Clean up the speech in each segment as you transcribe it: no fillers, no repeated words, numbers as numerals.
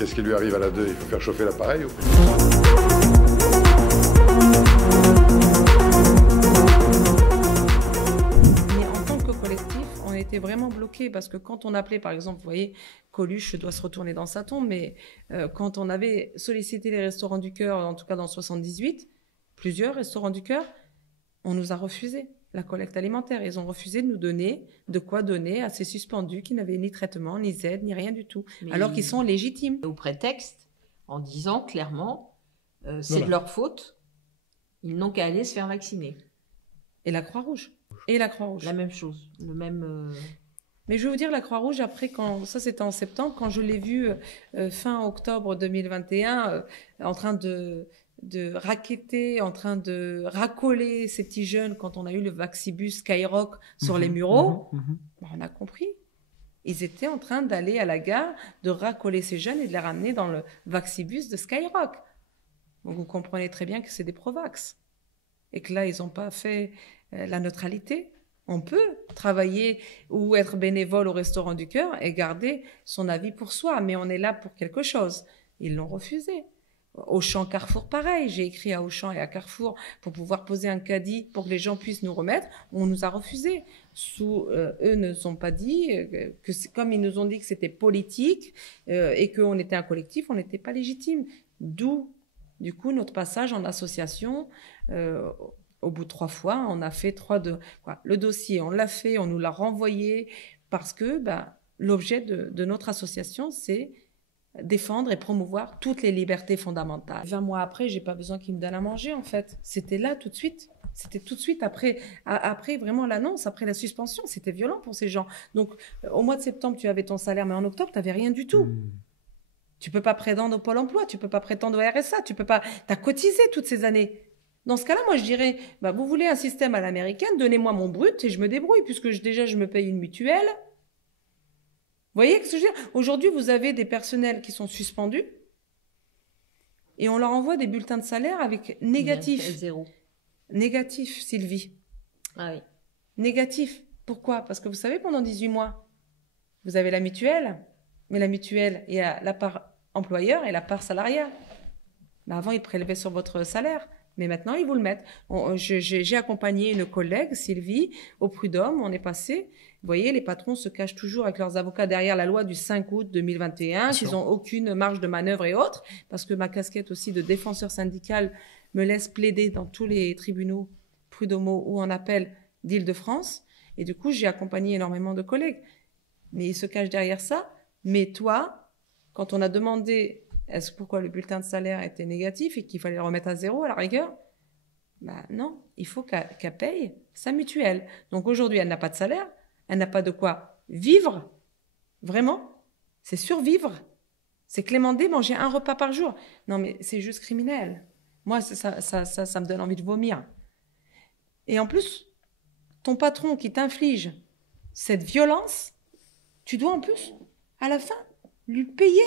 Qu'est-ce qui lui arrive à la 2? Il faut faire chauffer l'appareil ou... Mais en tant que collectif, on était vraiment bloqués parce que quand on appelait, par exemple, vous voyez, Coluche doit se retourner dans sa tombe, mais quand on avait sollicité les Restos du Cœur, en tout cas dans 78, plusieurs Restaurants du Cœur, on nous a refusé la collecte alimentaire. Ils ont refusé de nous donner de quoi donner à ces suspendus qui n'avaient ni traitement, ni aide, ni rien du tout, Mais alors qu'ils sont légitimes. Au prétexte, en disant clairement, c'est de leur faute, ils n'ont qu'à aller se faire vacciner. Et la Croix-Rouge. Et la Croix-Rouge. La même chose, le même... Mais je vais vous dire, la Croix-Rouge, après, ça c'était en septembre, quand je l'ai vue fin octobre 2021, en train de racketter, en train de racoler ces petits jeunes quand on a eu le Vaxibus Skyrock sur les mureaux, on a compris. Ils étaient en train d'aller à la gare, de racoler ces jeunes et de les ramener dans le Vaxibus de Skyrock. Donc vous comprenez très bien que c'est des pro-vax. Et que là, ils n'ont pas fait la neutralité. On peut travailler ou être bénévole au Restaurant du Cœur et garder son avis pour soi, mais on est là pour quelque chose. Ils l'ont refusé. Auchan, Carrefour, pareil. J'ai écrit à Auchan et à Carrefour pour pouvoir poser un caddie pour que les gens puissent nous remettre. On nous a refusé. Eux ne sont pas dit que comme ils nous ont dit que c'était politique et qu'on était un collectif, on n'était pas légitime. D'où, du coup, notre passage en association. Au bout de 3 fois, on a fait le dossier, on l'a fait, on nous l'a renvoyé parce que l'objet de notre association, c'est défendre et promouvoir toutes les libertés fondamentales. 20 mois après, j'ai pas besoin qu'ils me donnent à manger, en fait. C'était là, tout de suite. C'était tout de suite après vraiment l'annonce, après la suspension. C'était violent pour ces gens. Donc, au mois de septembre, tu avais ton salaire, mais en octobre, tu n'avais rien du tout. Tu peux pas prétendre au Pôle emploi, tu peux pas prétendre au RSA, tu peux pas... Tu as cotisé toutes ces années. Dans ce cas-là, moi, je dirais, vous voulez un système à l'américaine, donnez-moi mon brut et je me débrouille, puisque déjà, je me paye une mutuelle. Vous voyez ce que je veux dire? Aujourd'hui, vous avez des personnels qui sont suspendus et on leur envoie des bulletins de salaire avec négatif. Zéro. Négatif, Sylvie. Ah oui. Négatif. Pourquoi? Parce que vous savez, pendant 18 mois, vous avez la mutuelle, mais la mutuelle, il y a la part employeur et la part salariat. Avant, ils prélevaient sur votre salaire. Mais maintenant, ils vous le mettent. J'ai accompagné une collègue, Sylvie, au Prud'homme. On est passé. Vous voyez, les patrons se cachent toujours avec leurs avocats derrière la loi du 5 août 2021, qu'ils n'ont aucune marge de manœuvre et autres, parce que ma casquette aussi de défenseur syndical me laisse plaider dans tous les tribunaux prud'homaux ou en appel d'Île-de-France. Et du coup, j'ai accompagné énormément de collègues. Mais ils se cachent derrière ça. Mais toi, quand on a demandé... Est-ce pourquoi le bulletin de salaire était négatif et qu'il fallait le remettre à 0 à la rigueur? Non, il faut qu'elle paye sa mutuelle. Donc aujourd'hui, elle n'a pas de salaire, elle n'a pas de quoi vivre. Vraiment, c'est survivre. C'est clémenter, manger un repas par jour. Non, mais c'est juste criminel. Moi, ça me donne envie de vomir. Et en plus, ton patron qui t'inflige cette violence, tu dois en plus, à la fin, lui payer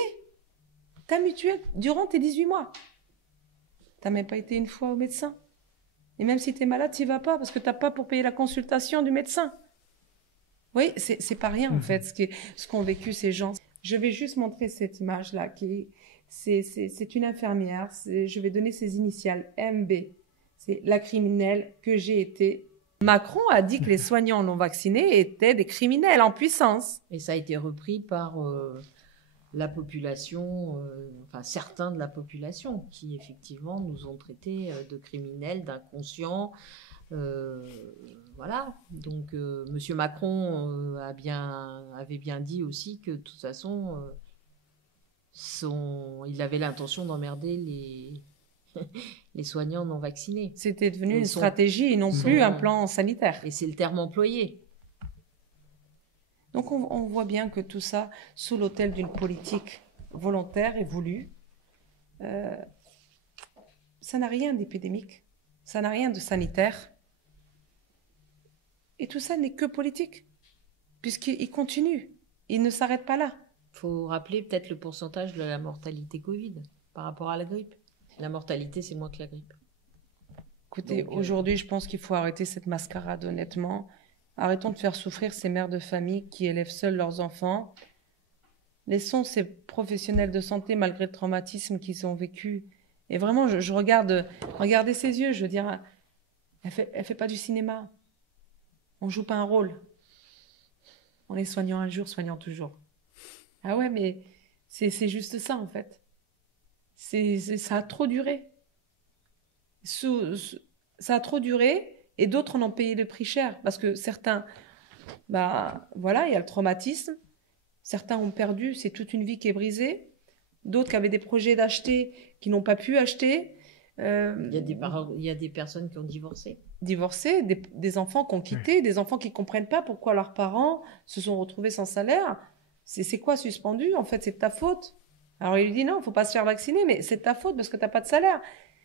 ta mutuelle durant tes 18 mois. Tu n'as même pas été une fois au médecin. Et même si tu es malade, tu n'y vas pas parce que tu n'as pas pour payer la consultation du médecin. Oui, c'est pas rien en fait ce qu'ont vécu ces gens. Je vais juste montrer cette image-là. C'est une infirmière. Je vais donner ses initiales, MB. C'est la criminelle que j'ai été. Macron a dit que les soignants non vaccinés étaient des criminels en puissance. Et ça a été repris par... la population, certains de la population qui effectivement nous ont traités de criminels, d'inconscients. Voilà. Donc, Monsieur Macron avait bien dit aussi que de toute façon, il avait l'intention d'emmerder les soignants non vaccinés. C'était devenu une stratégie et non plus un plan sanitaire. Et c'est le terme employé. Donc on voit bien que tout ça, sous l'autel d'une politique volontaire et voulue, ça n'a rien d'épidémique, ça n'a rien de sanitaire. Et tout ça n'est que politique, puisqu'il continue, il ne s'arrête pas là. Il faut rappeler peut-être le pourcentage de la mortalité Covid par rapport à la grippe. La mortalité, c'est moins que la grippe. Écoutez, aujourd'hui, je pense qu'il faut arrêter cette mascarade, honnêtement. Arrêtons de faire souffrir ces mères de famille qui élèvent seules leurs enfants. Laissons ces professionnels de santé, malgré le traumatisme qu'ils ont vécu. Et vraiment, je regarde, regardez ses yeux, je veux dire, elle fait pas du cinéma. On joue pas un rôle. On est soignant un jour, soignant toujours. Ah ouais, mais c'est juste ça, en fait. Ça a trop duré. Ça a trop duré et d'autres en ont payé le prix cher. Parce que certains, bah voilà, il y a le traumatisme. Certains ont perdu, c'est toute une vie qui est brisée. D'autres qui avaient des projets d'acheter, qui n'ont pas pu acheter. Il y a des personnes qui ont divorcé. Divorcés, des enfants qui ont quitté, des enfants qui ne comprennent pas pourquoi leurs parents se sont retrouvés sans salaire. C'est quoi suspendu? En fait, c'est de ta faute. Alors il lui dit non, il ne faut pas se faire vacciner, mais c'est de ta faute parce que tu n'as pas de salaire.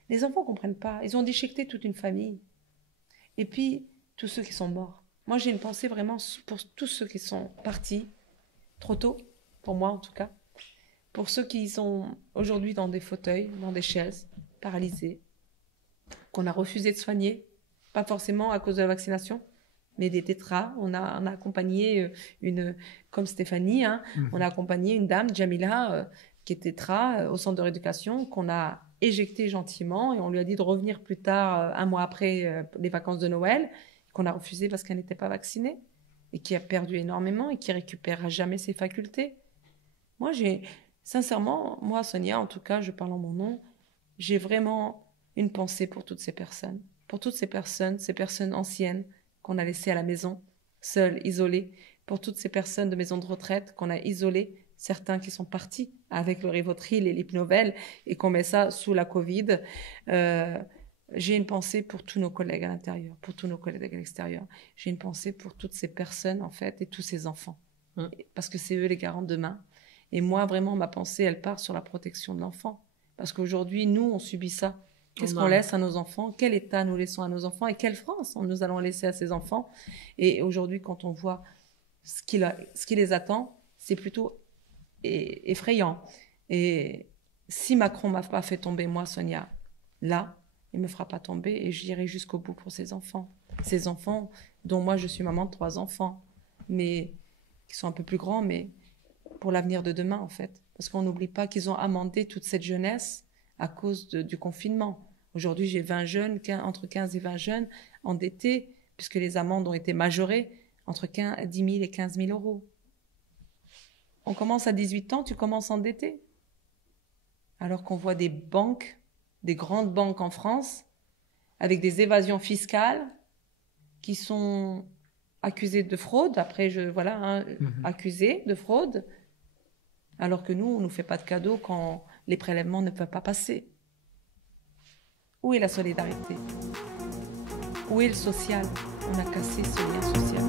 Les enfants ne comprennent pas. Ils ont déchiqueté toute une famille. Et puis, tous ceux qui sont morts. Moi, j'ai une pensée vraiment pour tous ceux qui sont partis trop tôt, pour moi en tout cas. Pour ceux qui sont aujourd'hui dans des fauteuils, dans des chaises, paralysés, qu'on a refusé de soigner, pas forcément à cause de la vaccination, mais des tétras. On a accompagné comme Stéphanie, hein, on a accompagné une dame, Jamila, qui est tétra au centre de rééducation, qu'on a éjecté gentiment et on lui a dit de revenir plus tard, un mois après les vacances de Noël, qu'on a refusé parce qu'elle n'était pas vaccinée et qui a perdu énormément et qui récupérera jamais ses facultés. Moi, sincèrement, moi, Sonia, en tout cas, je parle en mon nom, j'ai vraiment une pensée pour toutes ces personnes. Pour toutes ces personnes anciennes qu'on a laissées à la maison, seules, isolées. Pour toutes ces personnes de maisons de retraite qu'on a isolées, certains qui sont partis avec le Rivotril et l'Hypnovel et qu'on met ça sous la Covid. J'ai une pensée pour tous nos collègues à l'intérieur, pour tous nos collègues à l'extérieur. J'ai une pensée pour toutes ces personnes, en fait, et tous ces enfants. Parce que c'est eux les garants de demain. Et moi, vraiment, ma pensée, elle part sur la protection de l'enfant. Parce qu'aujourd'hui, nous, on subit ça. Qu'est-ce qu'on laisse à nos enfants? Quel état nous laissons à nos enfants? Et quelle France nous allons laisser à ces enfants? Et aujourd'hui, quand on voit ce qui les attend, c'est plutôt effrayant. Et si Macron m'a pas fait tomber, moi, Sonia, là, il me fera pas tomber et j'irai jusqu'au bout pour ces enfants. Ces enfants dont moi, je suis maman de 3 enfants, mais qui sont un peu plus grands, mais pour l'avenir de demain, en fait. Parce qu'on n'oublie pas qu'ils ont amendé toute cette jeunesse à cause du confinement. Aujourd'hui, j'ai 20 jeunes, entre 15 et 20 jeunes endettés, puisque les amendes ont été majorées entre 10 000 et 15 000 euros. On commence à 18 ans, tu commences endetté. Alors qu'on voit des banques, des grandes banques en France, avec des évasions fiscales qui sont accusées de fraude, accusées de fraude, alors que nous, on ne nous fait pas de cadeaux quand les prélèvements ne peuvent pas passer. Où est la solidarité? Où est le social? On a cassé ce lien social.